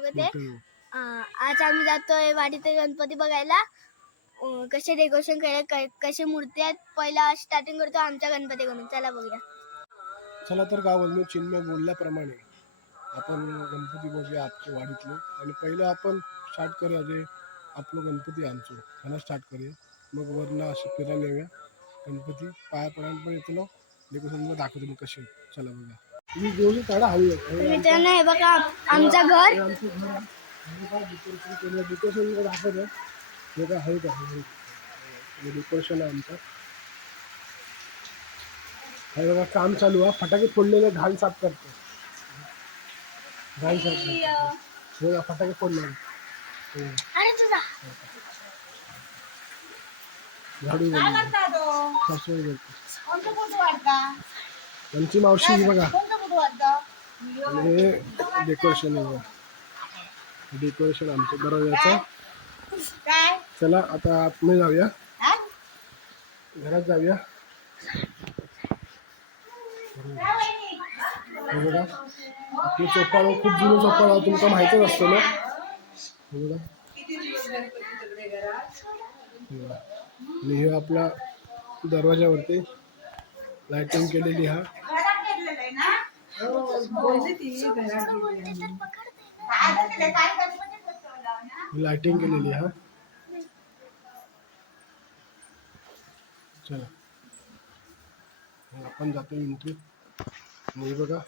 स्वागत आहे. आज आम्ही जातोय वाडीते गणपती बघायला. कसे डेकोरेशन केले कसे मूर्ती आहेत पहिला स्टार्टिंग करतो आमच्या गणपतीकडून. चला बघूया. चला तर गावात चिन्मय बोलल्याप्रमाणे आपण गणपती बघूया आपल्या वाडीतले. आणि पहिलं आपण स्टार्ट करूया जे आपलं गणपती आणतो त्यांना स्टार्ट करूया. मग वरनं असे फिरायला येऊया. गणपती पाया पडायला पण येतो डेकोरेशन मग दाखवतो मी कसे. चला बघा मी जेवढी काढा हवी मित्रांनो हे बघा आमचं घर. आमचं घर आहे. हे बघा डेकोरेशन केलं? हे काय आहे. डेकोरेशन आहे आमचं. हे बघा काम चालू आहे. फटाके फोडलेले घाण साफ़ करतो घाण साफ़ करतो हे बघा फटाके फोडलेले. हे, झाडू. सासूबाई बोलते. आमची मावशी बघा. हे डेकोरेशन आहे डेकोरेशन आमचं दरवाजाचं चला आता आतमध्ये जाऊया. घरात जाऊया. हे बघा. आपली चोपाळ खूप जुनं चप्पाळ तुमचं माहितच असतं ना? हे बघा. आणि हे आपला दरवाजावरती लायटिंग केलेली हा. लाइटिंग केलेली हा? चला। मग आपण जातो एंट्री आणि हे बघा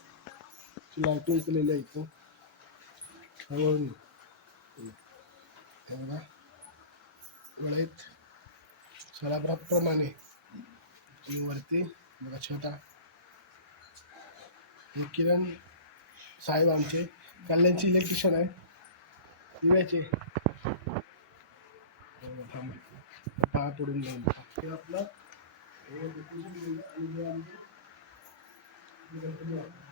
लाइटिंग केलेली आहे इथं हळूहळू. हे। बघा वळीत सलाबराप्रमाणे आणि वरती बघा छोटा। हे किरण साहेब आमचे कल्याणचे इलेक्ट्रिशियन आहे. दिव्याचे. पाया पडून जाईल हे आपलं हे decoration केलं आणि हे आमचे गणपती बाप्पा.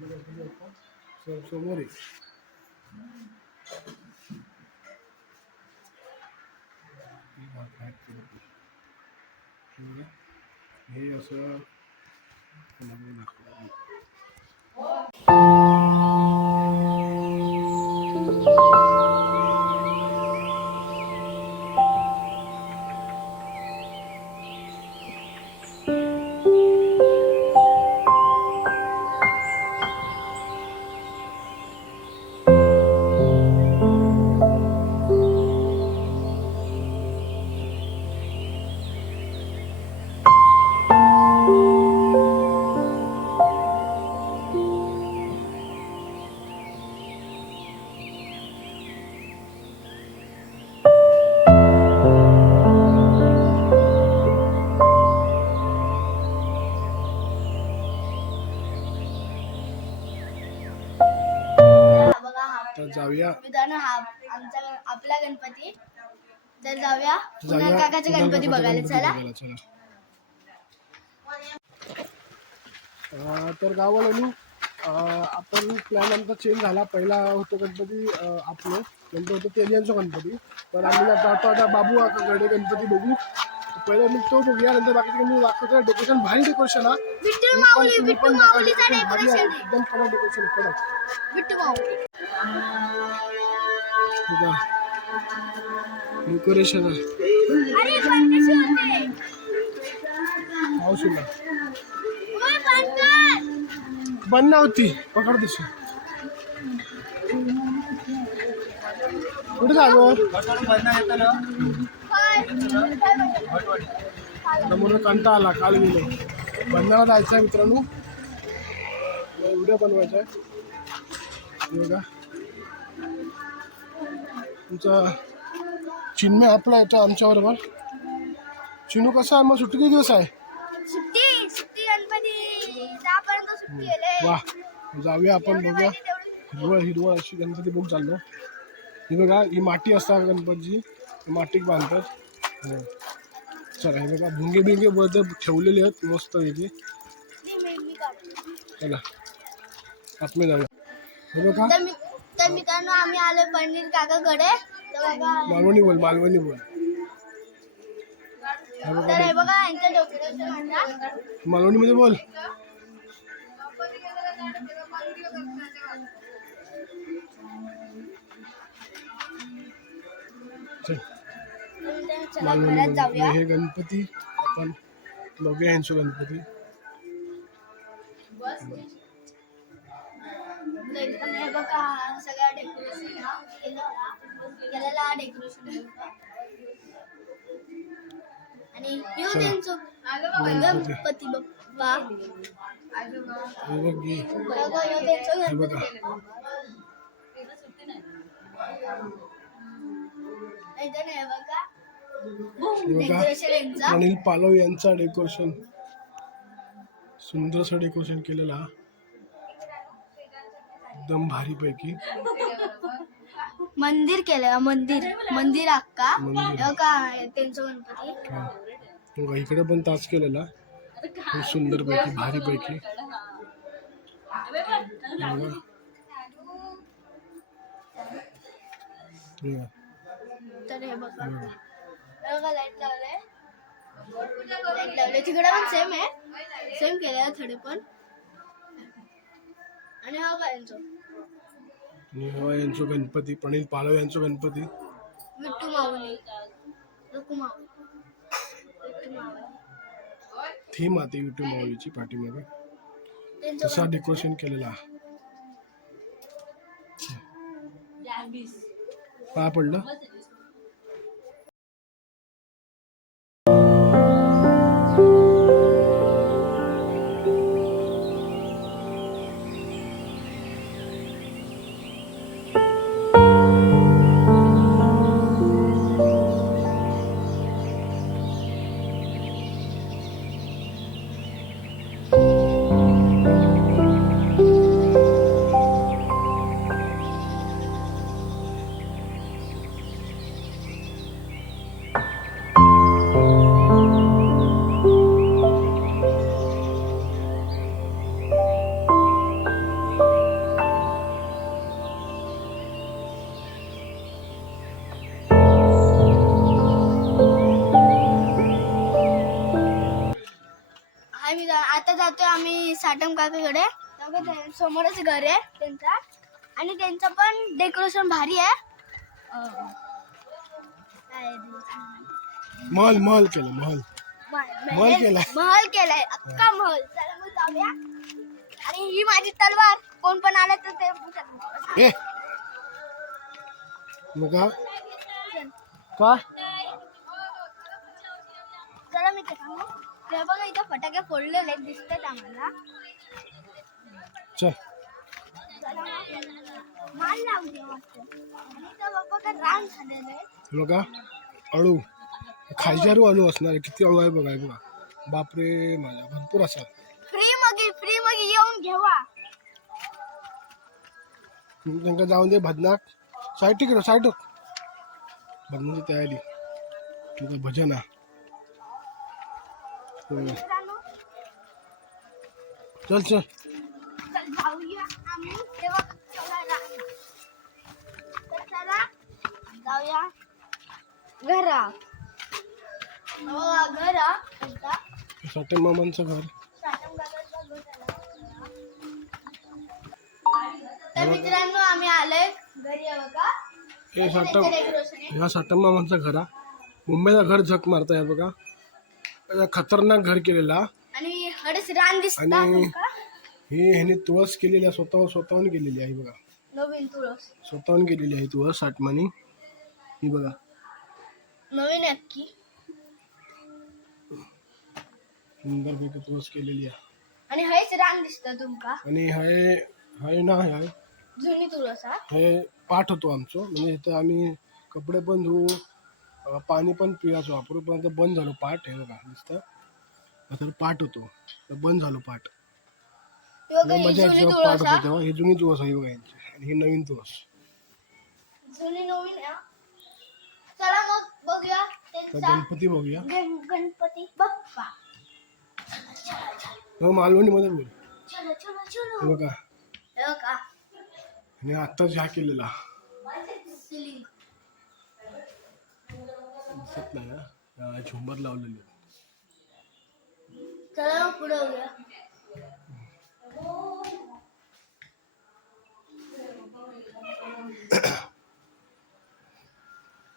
गणपती बाप्पा स- समोर आहे हे भाग आहेत जाऊया. हा आमचा आपला गणपती. तर जाऊया. काकाचे गणपती काकाचा बघायला. गणपती चला. बघायला, चला. अं, तर गावाला अं, आपण प्लॅन आमचा चेंज झाला. पहिला होतो गणपती अं, आपलं. नंतर होतं तेलियांचा गणपती. पण आम्ही आता आता आता बाबू काकाकडे गणपती बघू. पहिला मी तो बघूया नंतर बाकीचे मी दाखवतो डेकोरेशन भारी डेकोरेशन हा। विठ्ठल तुम्ही पण- माऊली तुम्ही विठ्ठल पण बघा, माऊलीचा decoration भारी आहे. डेकोरेशन एकदम कडक डेकोरेशन कडक विठ्ठल माऊली। डेकोरेशन आहे अरे पण कशी होते पाऊस येईल. ओय, पण कर. बंद नव्हती पकड तशी कुठे जागो त्यामुळे कंटा आला काल गेलो. बंधाला जायचं आहे मित्रांनो. व्हिडिओ बनवायचा आहे. बघा. तुमचा चिन्मय आपला येतो आमच्याबरोबर चिनू कसा आहे? मग सुट्टी किती दिवस आहे? वा जाऊया आपण बघूया. हिरवळ हिरवळ अशी गणपती बुक चाललो ही बघा ही माती असतात गणपतीची मातीत बांधतात. चला हे बघा भुंगे बिंगे बद्दल ठेवलेले आहेत मस्त पैकी. कापते. चला आपण जाऊया हे बघा. तर मित्रांनो आम्ही आलो पनीर काकाकडे. मालवणी बोल मालवणी बोल. हे बघा. तर हे बघा यांचं डेकोरेशन म्हणता मालवणीमध्ये बोल. चला घरात जाऊया. हे गणपती आपण बघूया यांचं गणपती. हे बघा सगळ्या डेकोरेशन केलेला बघा. आणि येऊ त्यांचं गणपती बाप्पा हे बघ हे. बघा येऊ त्यांचं हे गणपती. बघा हे हे बघा अनिल पालव यांचा डेकोरेशन सुंदरसं डेकोरेशन केलेलं एकदम भारी पैकी मंदिर केलं मंदिर. मंदिर अक्का. मंदिर. हे त्यांचं गणपती. हा. बघा, इकडे पण तास केलेला. खूप सुंदर पैकी भारी पैकी बघा. बघा, तर हे बघा. हे बघा. लाइट लावलंय. लाइट लावले तिकडे पण सेम आहे. सेम केलेलं थोडे पण. आणि हा बघा यांचं. आणि हा यांचं गणपती अनिल पालव यांचं गणपती. विठ्ठू माऊली. रघु माऊली. विठ्ठू माऊली. थीम आते युट्यूब माऊलीची पाठीमागे. त्यांचं तसा डेकोरेशन केलेला. पाया पडलं? आम्ही साटम काकाकडे समोरच घर आहे त्यांचा. आणि त्यांचं पण डेकोरेशन भारी आहे? महल महल केलं महल. महल केलाय. महल केलाय. अख्खा महल. चला मग जाऊया. आणि ही माझी तलवार. कोण पण आलं तर ते मग का? चला मी ते सांगू ते बघा इथं फटाके फोडलेले दिसतात आम्हाला. चल चला मान लावू दे मस्त आणि इथं बघा का रान झालेलं आहे. बघा अळू. खायच्यारू अळू असणार आहे. किती अळू आहे बघा हे बघा. बापरे माझा भरपूर असा. फ्री मग फ्री मग येऊन घेवा. त्यांना जाऊन दे भजनात साईड तिकडं साईड. भजनाची तयारी. तुझं भजन हा चल चल. घरा सटे मामांचं घर. तर मित्रांनो आम्ही आलोय घरी बघा. हे ह्या साटम मामांचं घर मुंबईला घर झक मारत आहे बघा. खतरनाक घर केलेला. आणि हडस रान दिसतात आणि- तुमका? ही ह्याने तुळस केलेली आहे स्वतः स्वतःहून केलेली आहे बघा. नवीन तुळस. स्वतःहून केलेली आहे तुळस साठमानी ही बघा. नवीन अक्की सुंदरपैकी तुळस केलेली आहे. आणि रान दिसतं तुमका? आणि हाय हाय ना हाय. जुनी तुळस हा? हे पाठ होतो आमचं. म्हणजे इथं आम्ही कपडे पण धुवू पाणी पण पियाचं वापरू पण आता बंद झालं पाठ हे बघा नुसतं. आता पाठ होतो बंद झालो पाठ. बघा ही मजा जुनी जेव्हा पाठ होतो हा. तेव्हा. हे जुनी तुळस आहे बघा यांची आणि ही नवीन तुळस. जुनी नवीन आहे हा. चला मग बघूया. तर त्यांचा गणपती बघूया. गण- गणपती बाप्पा. मग मालवणीमध्ये बोल. चलो चलो चलो. हे बघा. हे का आणि आत्ताच ह्या केलेला. सिलिंग दिसत नाही झुंबर लावलेली. चला मग पुढे बघूया.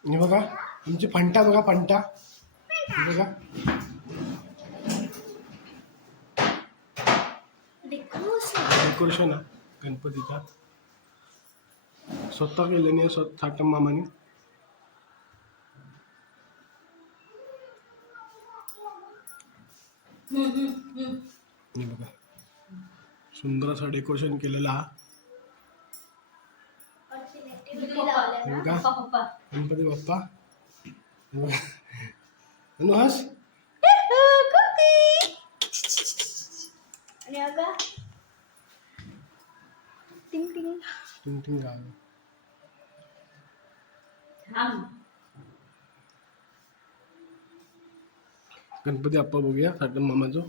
हे बघा आमची फंटा बघा फंटा. बघा. डेकोरेशन गणपतीचा. स्वतः केल्याने स्वतः मामाने. हे बघा. सुंदर असं डेकोरेशन केलेलं हा. हे बघा. गणपती बाप्पा. हस टिंग टिंग. टिंग टिंग गाव गणपती बाप्पा बघूया थाटम मामाचं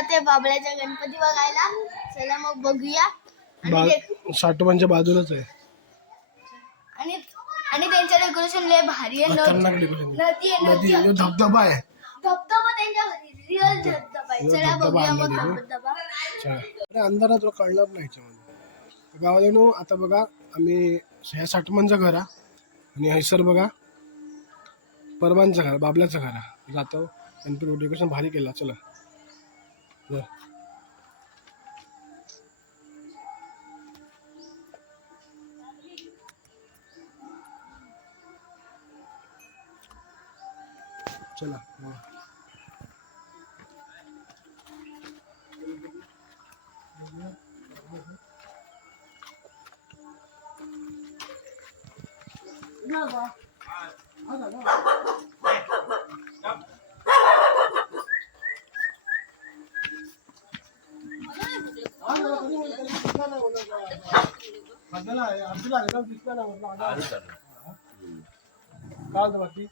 जातोय बाबळ्याच्या गणपती बघायला. चला मग बघूया. आणि साठोबांच्या बाजूलाच आहे. आणि आणि त्यांचं डेकोरेशन लय भारी आहे. खतरनाक नदी आहे नदी नदी जो धबधबा आहे. धबधबा त्यांच्या घरी. रिअल धबधबा. आहे. चला धबधबा बघूया मग आणला तिने. धबधबा. अच्छा अरे अंधारात तुला कळणार नाही ह्याच्यामध्ये गावाला आता बघा आम्ही ह्या साठमांचं घर आहे. आणि हैसर बघा. परवांचं घर बाबल्याचं घर आहे. जातो. गणपती डेकोरेशन भारी केला. चला. जा. चला हा. आपल्याला आपल्याला बाकी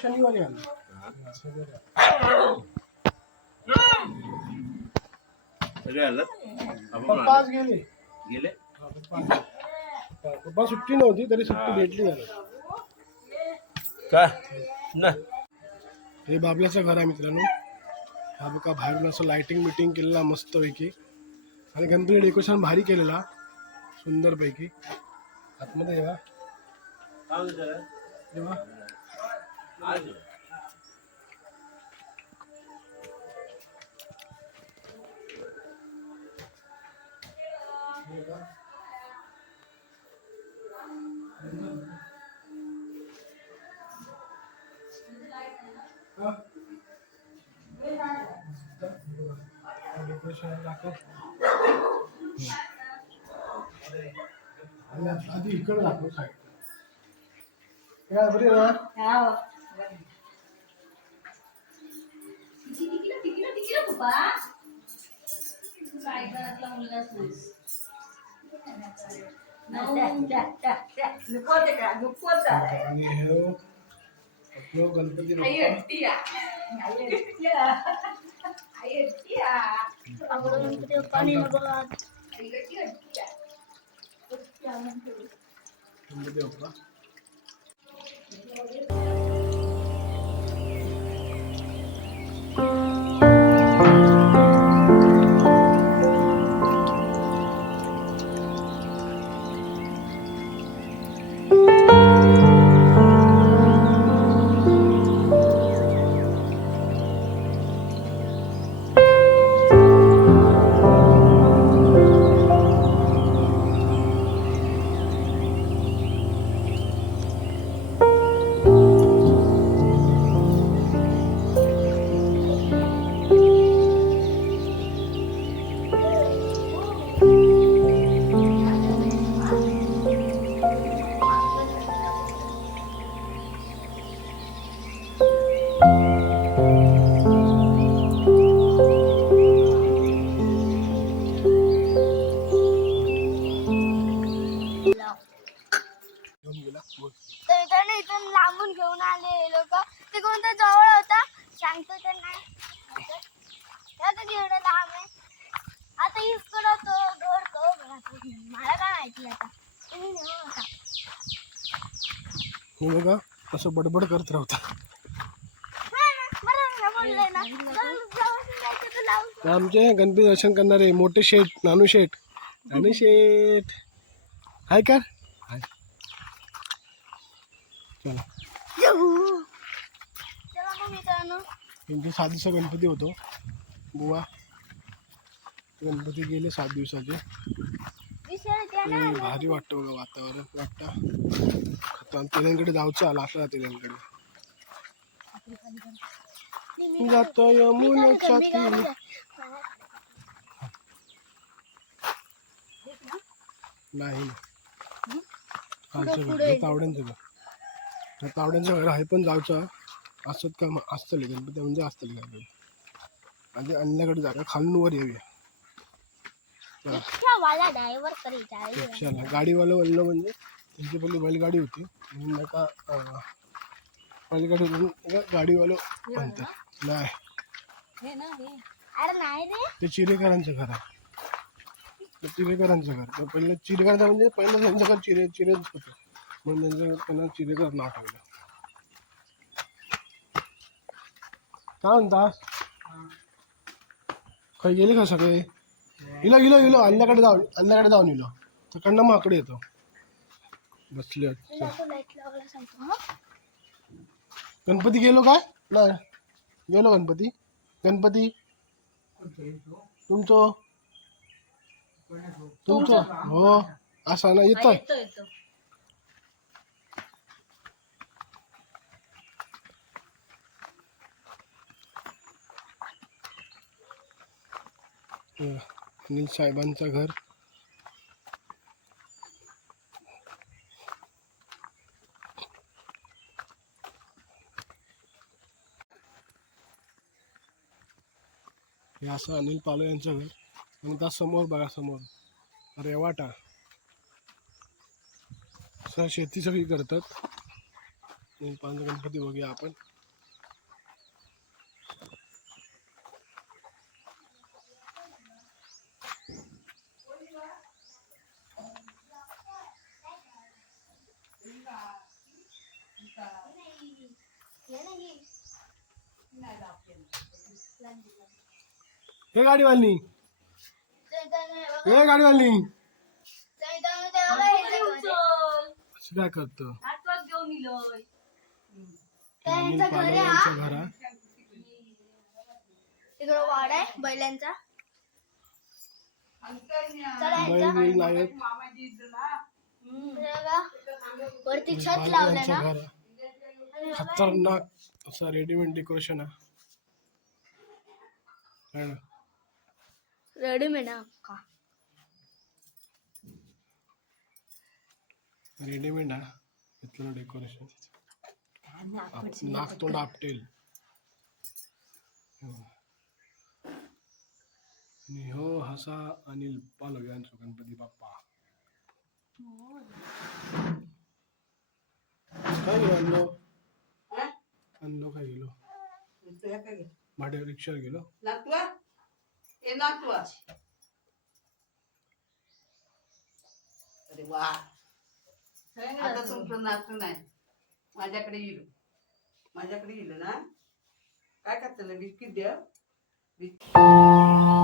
शनिवारी आलो सगळे आलं आपण पप्पा गेले गेले पप्पा सुट्टी नव्हती तरी सुट्टी भेटली झालं ना हे बाबल्याचं घर आहे मित्रांनो. हा बघा बाहेरून असं लाइटिंग मिटिंग केलेला मस्तपैकी. आणि गणपती डेकोरेशन भारी केलेला. सुंदरपैकी. आतमध्ये येवा. आधी इकडे दाखव साईड काय बरी ना आणि हे आपलं गणपती बाप्पा आपलं गणपती बाप्पा आणि जायचं तर लावू. तर आमचे गणपती दर्शन करणारे मोठे शेठ नानू शेठ। नानू शेठ। हाय कर। हाय। चला। जाऊ. चला मग मित्रांनो त्यांचे सात दिवसा गणपती होतो। बुवा गणपती गेले सात दिवसाचे। विषय द्या ना. हम्म, भारी वाटतं बघा वातावरण वाटतं आता तेल्यांकडे जाऊचं आला असला तेल्यांकडे जातो यमुनेच्या तीरी नाही. तावड्यांचं घर. तावड्यांचं घर आहे पण जाऊचं असत का असतले गणपती म्हणजे असतले गणपती म्हणजे अन्नाकडे जागा खालून वर येऊया. गाडीवालं वळलं म्हणजे? त्यांची पहिली बैलगाडी होती. म्हणून नका बैलगाडी म्हणून गाडीवालं म्हणतात नाही. अरे नाही रे. ते चिरेकरांचं घर आहे. ते चिरेकरांचं घर. तर पहिलं चिरेकरांचं म्हणजे पहिलं त्यांचं घर चिरे चिरेच होतं. म्हणून त्यांचं त्यांना चिरेकर नाव ठेवलं. काय म्हणतास काही गेले का सगळे? इलो इलो इलो. अन्नाकडे जाऊन अन्नाकडे जाऊन इलो. तिकडनं मग आकडे येतो. बसले हा? गणपती गेलो काय? नाही. गेलो गणपती. गणपती. तुमचं? तुमचं? हो. असा ना येतोय. अं, साहेबांचं घर. हे असं अनिल पालो यांचं घर. आणि त्या समोर बघा समोर. रेवाटा. सर शेती सगळी करतात. पाच पालचा गणपती बघूया आपण हे गाडीवाली हे गाडीवाली काय करतं? घर आहे तिकडं वाड आहे बैलांचा. बैल वरती छत ना. खतरनाक असं रेडीमेड डेकोरेशन आहे. है ना रेडीमेड आहे इथलं डेकोरेशन नागतोंड आपटेल हो. आणि हो हसा अनिल पालव यांचं गणपती बाप्पा काय गेलो आणलो आणलो काय गेलो भाड्या रिक्षावर गेलो नातवा ए नातवा अरे वा. आता तुमचं नातू नाही. माझ्याकडे येईल. माझ्याकडे येईल ना? काय करताना बिस्किट द्या त्याला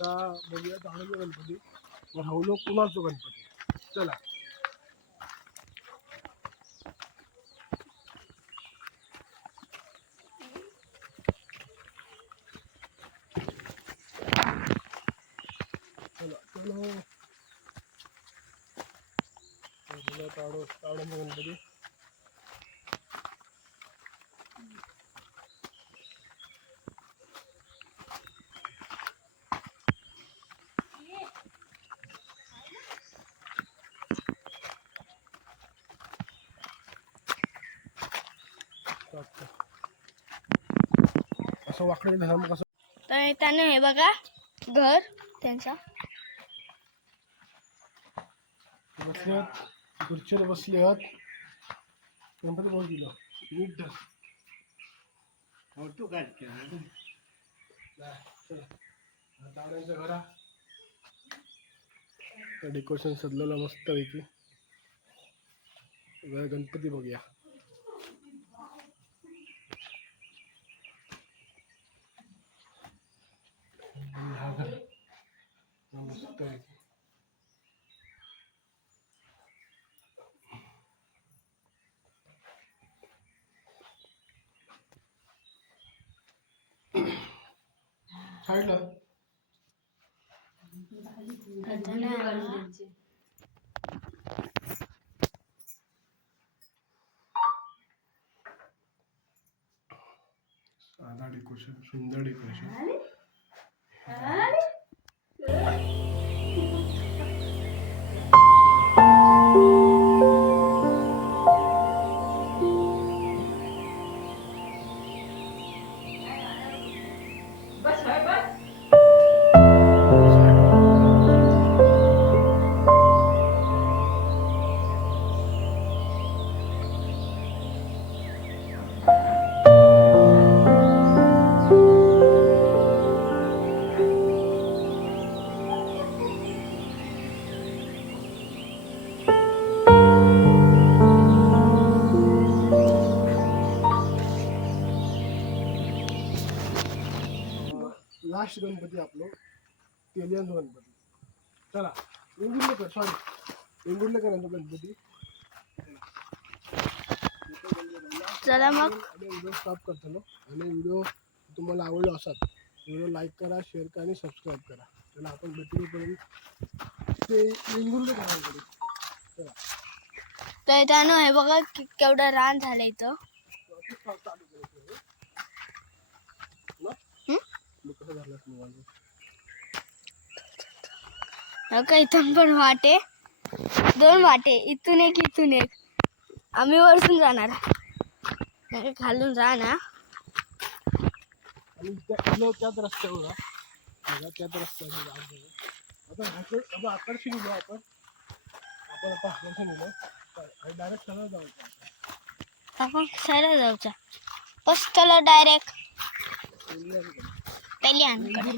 आता बघूया झाडाचा गणपती. राहुलो कुणाचो गणपती? चला. चला चलो. राहुलो ताडो गणपती. कसं तर त्यानं हे बघा घर त्यांचा। बसले आहेत खुर्चीवर बसले आहेत. गणपती बोल दिलं नीट धर. फ़ोटो काढ जा, चला. आता आवडायचं घरा डेकोरेशन सजलेलं मस्त पैकी गणपती बघूया. हा मस्त साधा डेकोरेशन सुंदर डेकोरेशन लास्ट गणपती आपलं तेलियन गणपती. चला वेंगुर्लेकर सॉरी वेंगुर्लेकर यांचा गणपती. चला मग. व्हिडिओ स्टॉप करतो आणि व्हिडिओ तुम्हाला आवडला असाल व्हिडिओ लाईक करा शेअर करा आणि सबस्क्राईब करा. चला आपण भेटू पर्यंत ते वेंगुर्लेकरांकडे चला. तर हे बघा केवढं रान झालं इथं. कसं मोबाईल का इथून पण वाटे. दोन वाटे इथून एक इथून एक. आम्ही वरसून जाणार. त्या इथलं त्याच रस्त्यावर त्याच रस्त्यावर. आता आकर्षण गेलो आपण. आपण आता आकर्षण गेलो डायरेक्ट सरळ आपण सरळ जाऊचा. बस चला डायरेक्ट पहिली आणकडे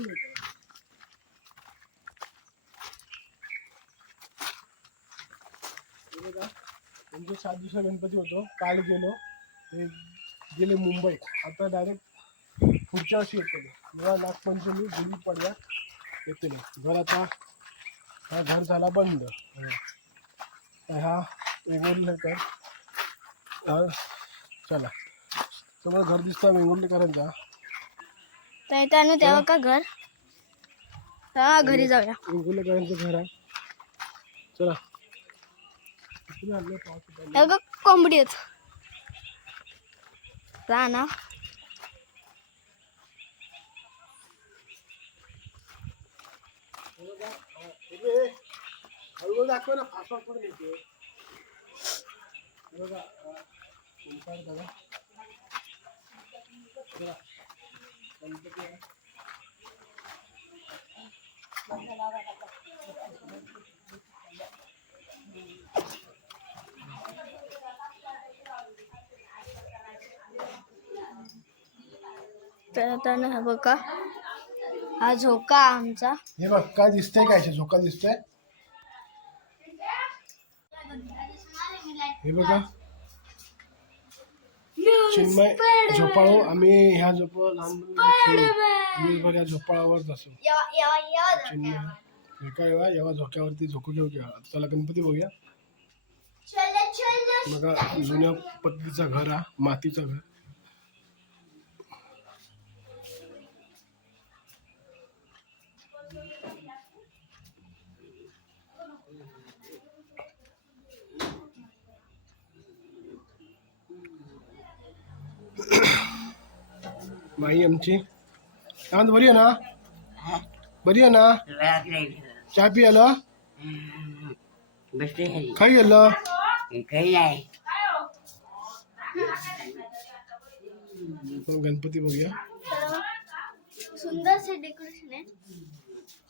म्हणजे सात दिवसा गणपती होतो. काल गेलो. ते गेले मुंबई. आता डायरेक्ट पुढच्या वर्षी येते जेव्हा नागपंचमी गुढी पडल्या येते घर आता हा घर झाला बंद. हा. वेंगुर्लेकर चला. समोर घर दिसतं वेंगुर्लेकरांचा तर त्यानं तेव्हा का घर? हा घरी जाऊया. घर आहे. चला. बघ कोंबडी आहेत. राहणार हे हळूहळू दाखव ना हे बघा. हा झोका आमचा. हे बघ काय दिसतंय काय झोका दिसतोय? हे बघा. चिन्मय झोपाळू आम्ही ह्या झोप लहानपणी दिवसभर या झोपाळावरच असो. चिन्मय हे काय बा जेव्हा झोक्यावरती झोकू घेऊ घ्या. त्याला गणपती बघूया. बघा जुन्या पद्धतीचं घर हा मातीचं घर. माई आमची. म्हणतो, बरी आहे ना? बरी आहे ना? चहा पियाला? काय गेलं गणपती बघूया. सुंदरसे डेकोरेशन आहे.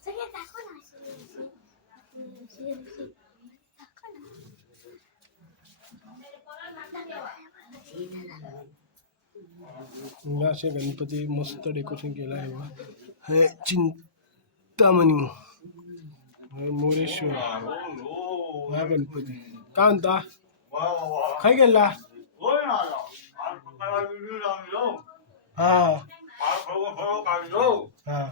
सगळे दाखव ना. असे, गणपती मस्त डेकोरेशन केलं आहे बा हे चिंतामणी. हे मोरेश्वर. हा गणपती. काय म्हणता? काय गेला हा. हा.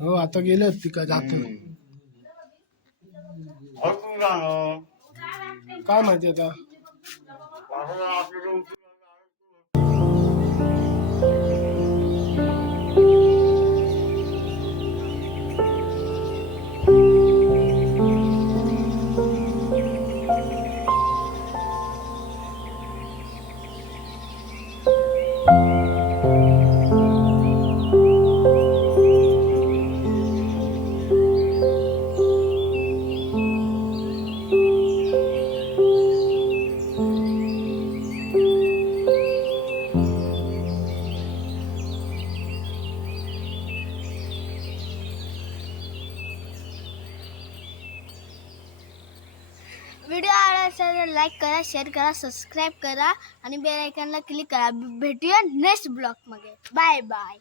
हो आता गेले तिका जातो. काय माहिती आता? व्हिडिओ शेअर करा सबस्क्राईब करा आणि बेल आयकॉनला क्लिक करा. भेटूया नेक्स्ट ब्लॉगमध्ये बाय बाय